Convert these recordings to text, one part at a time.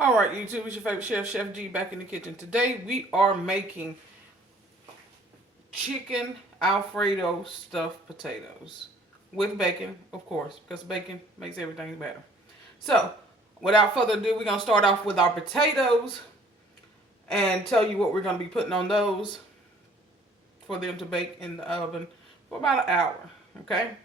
All right, YouTube, it's your favorite chef, Chef G, back in the kitchen. Today we are making chicken Alfredo stuffed potatoes with bacon, of course, because bacon makes everything better. So, without further ado, we're going to start off with our potatoes and tell you what we're going to be putting on those for them to bake in the oven for about an hour, okay?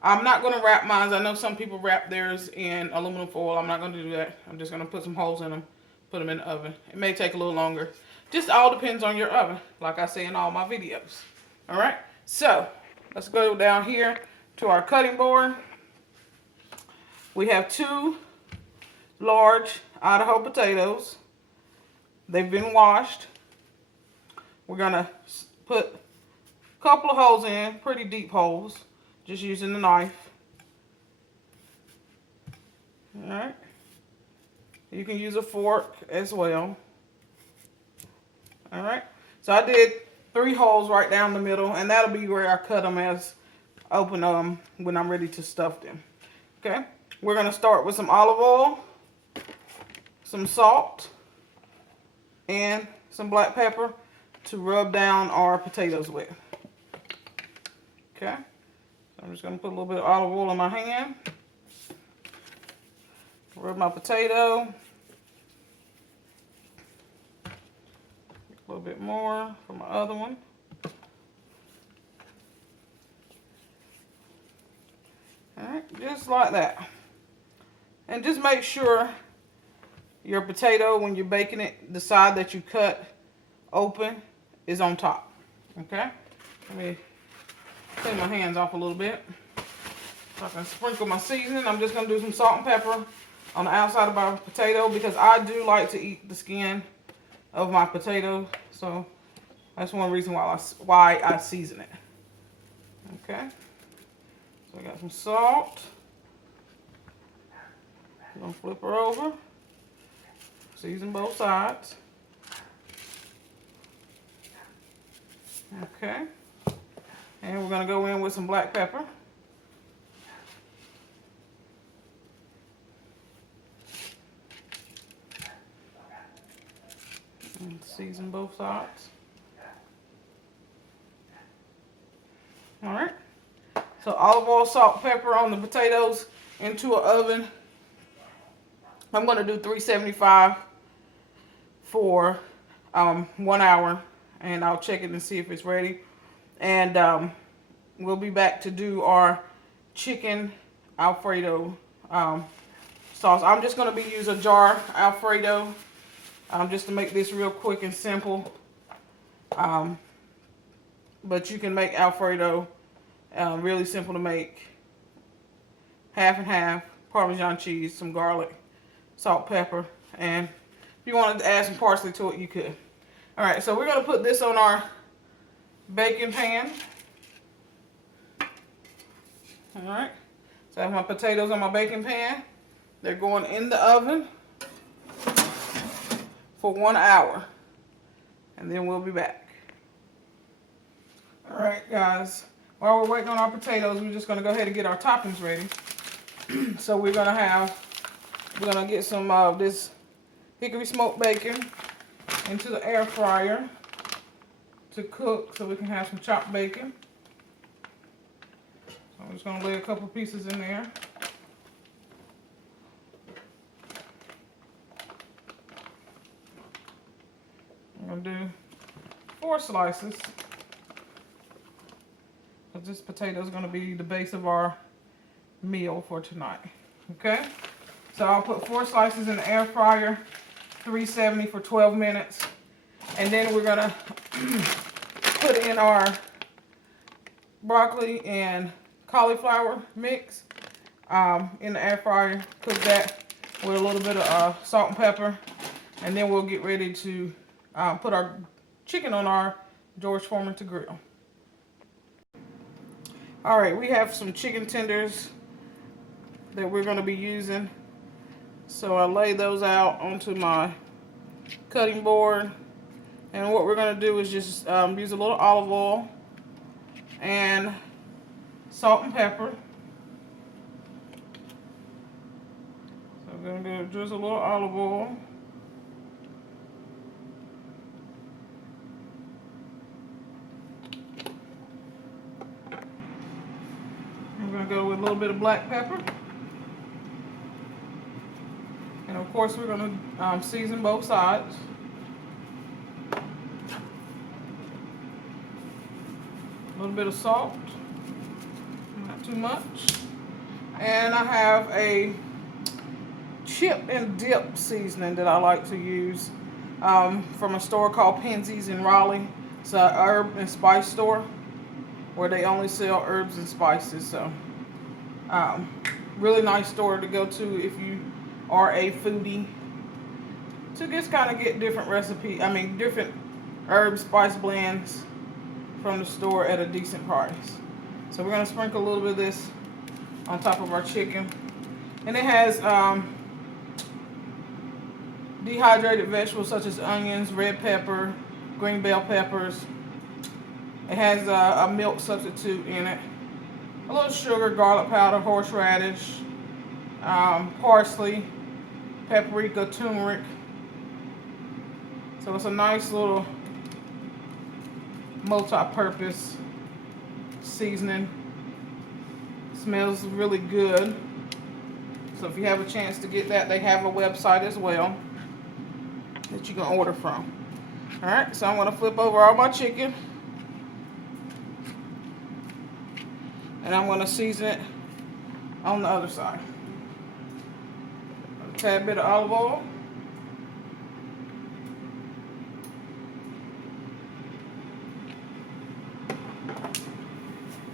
I'm not going to wrap mine. I know some people wrap theirs in aluminum foil. I'm not going to do that. I'm just going to put some holes in them, put them in the oven. It may take a little longer. Just all depends on your oven, like I say in all my videos. All right? So, let's go down here to our cutting board. We have 2 large Idaho potatoes. They've been washed. We're going to put a couple of holes in, pretty deep holes. Just using the knife. Alright. You can use a fork as well. Alright. So I did 3 holes right down the middle, and that'll be where I cut them as open them when I'm ready to stuff them. Okay. We're going to start with some olive oil, some salt, and some black pepper to rub down our potatoes with. Okay. I'm just going to put a little bit of olive oil in my hand. Rub my potato. A little bit more for my other one. Alright, just like that. And just make sure your potato, when you're baking it, the side that you cut open is on top. Okay? Let me clean my hands off a little bit so I can sprinkle my seasoning. I'm just going to do some salt and pepper on the outside of my potato because I do like to eat the skin of my potato, so that's one reason why I season it. Okay, so I got some salt. I'm going to flip her over, season both sides. Okay. And we're going to go in with some black pepper. And season both sides. Alright. So olive oil, salt, pepper on the potatoes into an oven. I'm going to do 375 for 1 hour. And I'll check it and see if it's ready. And we'll be back to do our chicken Alfredo sauce. I'm just going to be using a jar Alfredo just to make this real quick and simple. But you can make Alfredo really simple to make. Half and half, Parmesan cheese, some garlic, salt, pepper, and if you wanted to add some parsley to it, you could. Alright, so we're going to put this on our baking pan. Alright, so I have my potatoes on my baking pan. They're going in the oven for 1 hour. And then we'll be back. Alright guys, while we're waiting on our potatoes, we're just going to go ahead and get our toppings ready. So we're going to get some of this hickory smoked bacon into the air fryer to cook so we can have some chopped bacon. So I'm just going to lay a couple pieces in there. I'm going to do 4 slices because this potato is going to be the base of our meal for tonight. Okay? So I'll put 4 slices in the air fryer, 370 for 12 minutes. And then we're going to put in our broccoli and cauliflower mix in the air fryer. Cook that with a little bit of salt and pepper. And then we'll get ready to put our chicken on our George Foreman to grill. Alright, we have some chicken tenders that we're going to be using. So I lay those out onto my cutting board. And what we're going to do is just use a little olive oil and salt and pepper. So I'm going to drizzle a little olive oil. to go with a little bit of black pepper. And of course, we're going to season both sides. A little bit of salt, not too much. And I have a chip and dip seasoning that I like to use from a store called Penzies in Raleigh. It's a herb and spice store where they only sell herbs and spices. So really nice store to go to if you are a foodie, to just kind of get different different herb spice blends from the store at a decent price. So we're going to sprinkle a little bit of this on top of our chicken. And it has dehydrated vegetables such as onions, red pepper, green bell peppers. It has a milk substitute in it. A little sugar, garlic powder, horseradish, parsley, paprika, turmeric. So it's a nice little multi-purpose seasoning. Smells really good. So if you have a chance to get that, they have a website as well that you can order from. Alright, so I'm going to flip over all my chicken. And I'm going to season it on the other side. A tad bit of olive oil.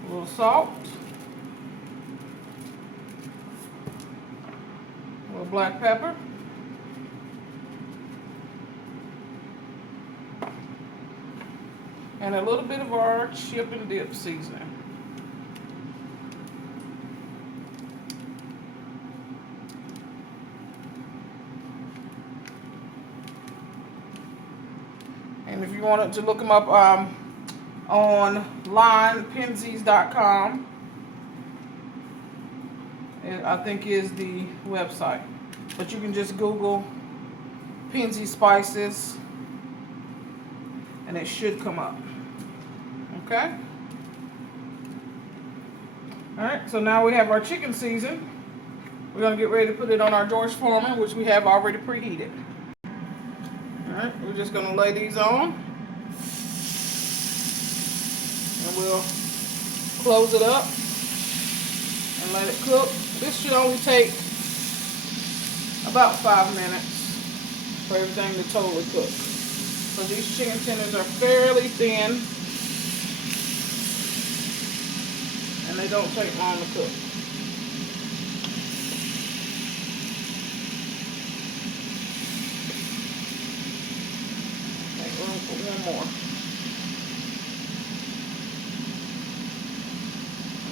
A little salt. A little black pepper. And a little bit of our chip and dip seasoning. And if you wanted to look them up online, Penzies.com, I think is the website. But you can just Google Penzies spices and it should come up. Okay? Alright, so now we have our chicken seasoned. We're going to get ready to put it on our George Foreman, which we have already preheated. Alright, we're just going to lay these on. And we'll close it up and let it cook. This should only take about 5 minutes for everything to totally cook. So these chicken tenders are fairly thin and they don't take long to cook. Make room for one more.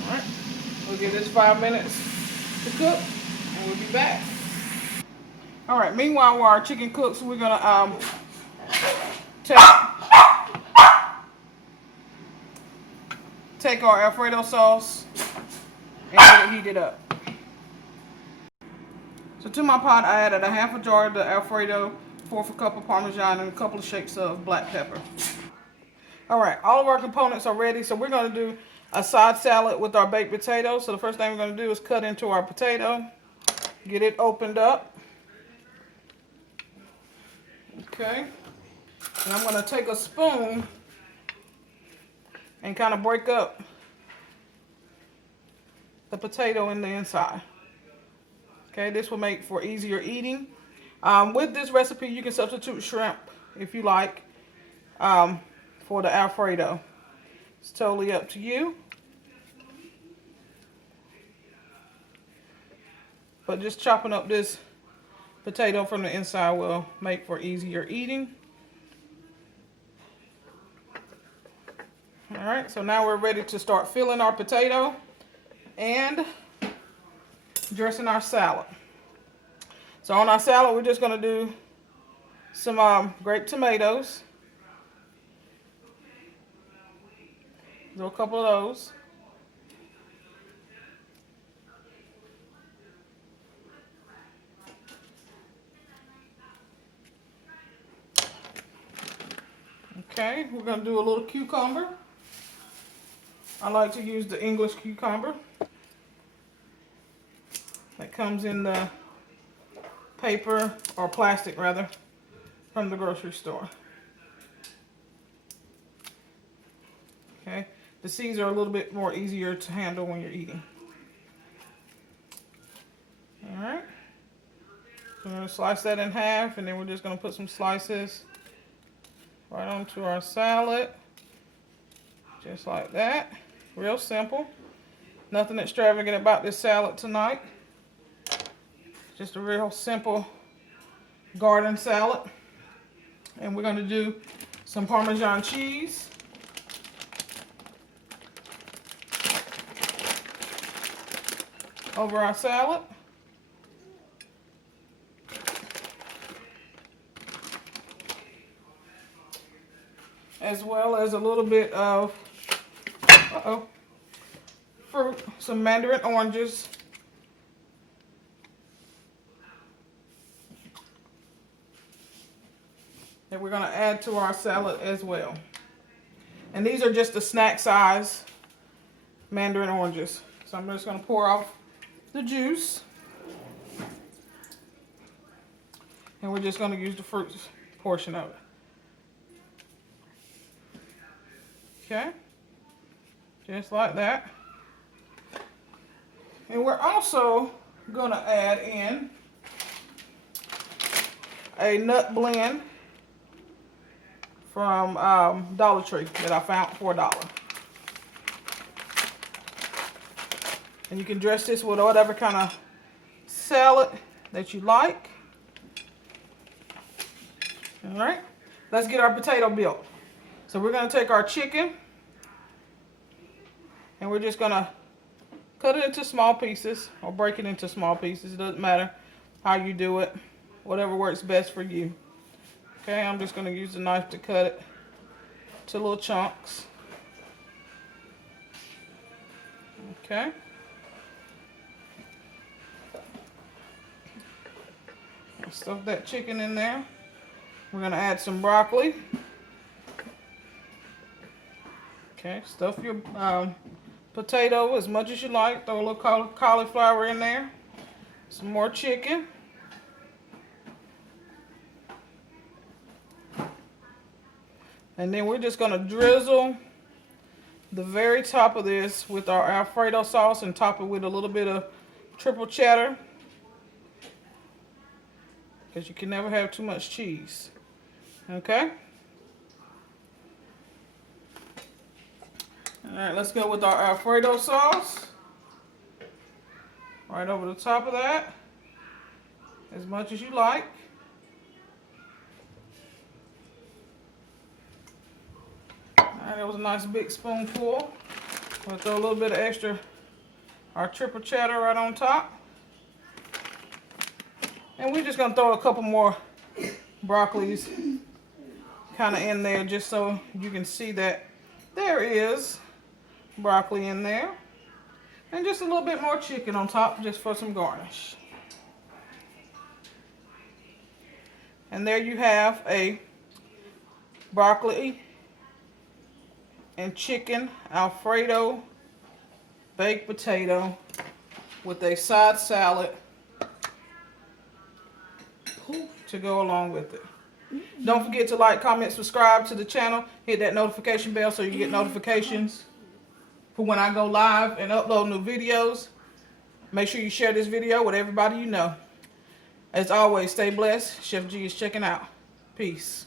Alright, we'll give this 5 minutes to cook and we'll be back. Alright, meanwhile while our chicken cooks, we're going to take our Alfredo sauce and get it heated up. So to my pot I added a half a jar of the Alfredo, 1/4 cup of Parmesan, and a couple of shakes of black pepper. Alright, all of our components are ready, so we're going to do a side salad with our baked potatoes. So the first thing we're going to do is cut into our potato, get it opened up. Okay, and I'm going to take a spoon and kind of break up the potato in the inside. Okay, this will make for easier eating. With this recipe, you can substitute shrimp if you like for the Alfredo. It's totally up to you. But just chopping up this potato from the inside will make for easier eating. Alright, so now we're ready to start filling our potato and dressing our salad. So on our salad, we're just going to do some grape tomatoes. Do a couple of those. Okay, we're going to do a little cucumber. I like to use the English cucumber. comes in the paper, or plastic rather, from the grocery store. Okay, the seeds are a little bit more easier to handle when you're eating. Alright, so we're going to slice that in half, and then we're just going to put some slices right onto our salad. Just like that. Real simple. Nothing extravagant about this salad tonight. Just a real simple garden salad. And we're going to do some Parmesan cheese. Over our salad. As well as a little bit of fruit, some mandarin oranges. That we're going to add to our salad as well. And these are just the snack size mandarin oranges. So I'm just going to pour off the juice. And we're just going to use the fruit portion of it. Okay, just like that. And we're also going to add in a nut blend from Dollar Tree that I found for $1. And you can dress this with whatever kind of salad that you like. All right, let's get our potato built. So we're going to take our chicken and we're just going to cut it into small pieces or break it into small pieces. It doesn't matter how you do it, whatever works best for you. Okay, I'm just going to use the knife to cut it to little chunks. Okay. Stuff that chicken in there. We're going to add some broccoli. Okay, stuff your potato as much as you like. Throw a little cauliflower in there. Some more chicken. And then we're just going to drizzle the very top of this with our Alfredo sauce and top it with a little bit of triple cheddar. Because you can never have too much cheese. Okay? Alright, let's go with our Alfredo sauce. Right over the top of that. As much as you like. Alright, that was a nice big spoonful. We'll throw a little bit of extra, our triple cheddar right on top. And we're just going to throw a couple more broccolis kind of in there just so you can see that there is broccoli in there. And just a little bit more chicken on top just for some garnish. And there you have a broccoli and chicken Alfredo baked potato with a side salad to go along with it. Don't forget to like, comment, subscribe to the channel. Hit that notification bell so you get notifications for when I go live and upload new videos. Make sure you share this video with everybody you know. As always, stay blessed. Chef G is checking out. Peace.